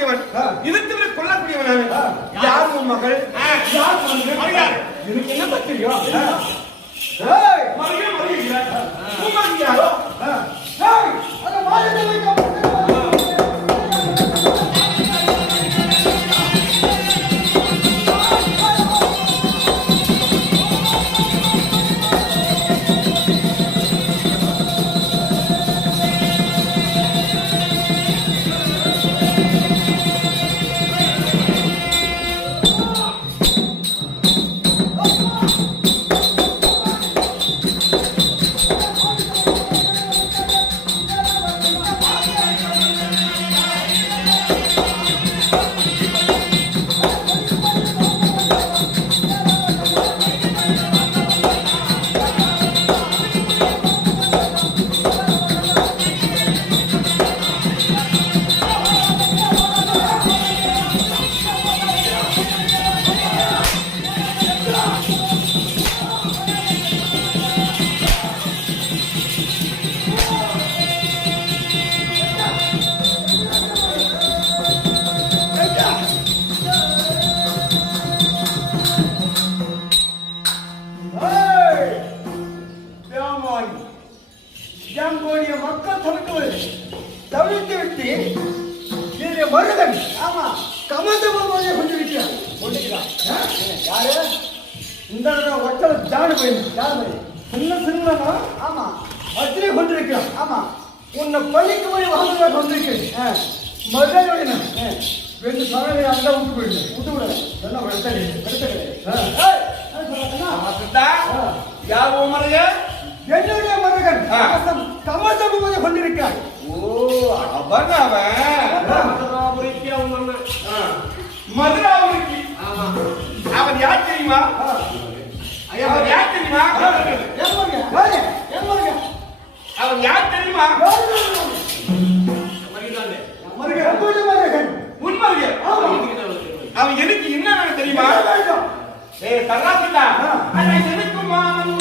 கொல்லக்கூடியவன் இதுக்கு கொல்லக்கூடியவன் யார் உன் மகள் யார் எனக்கு என்ன தெரியும் மறுபடியும் மறுபடியும் யாரோ மக்கள் தவிர்த்து விட்டு மருகன் ஆமா கமந்தமாக கொண்டிருக்கிறான் யாரு இந்த ஒட்டல ஜானு சின்ன ஆமா அத்திரை கொண்டிருக்கிறான் ஆமா உன்னை பள்ளிக்கு போய் வாங்க கொண்டிருக்கிறேன் மருகன் ரெண்டு சமையலை அந்த விட்டு விட நல்லா யார் மருகன் என்னுடைய மருகன் கமந்தமாக கொண்டிருக்கிறான் ஓ அவன் மதுராபுரிக்கு அவன் யார் தெரியுமா அவன் யார் தெரியுமா அவன் யார் தெரியுமா உண்மருகன் அவன் எனக்கு என்ன வேணும் தெரியுமா ஏ தராசிட்டா எனக்கும் மாமன்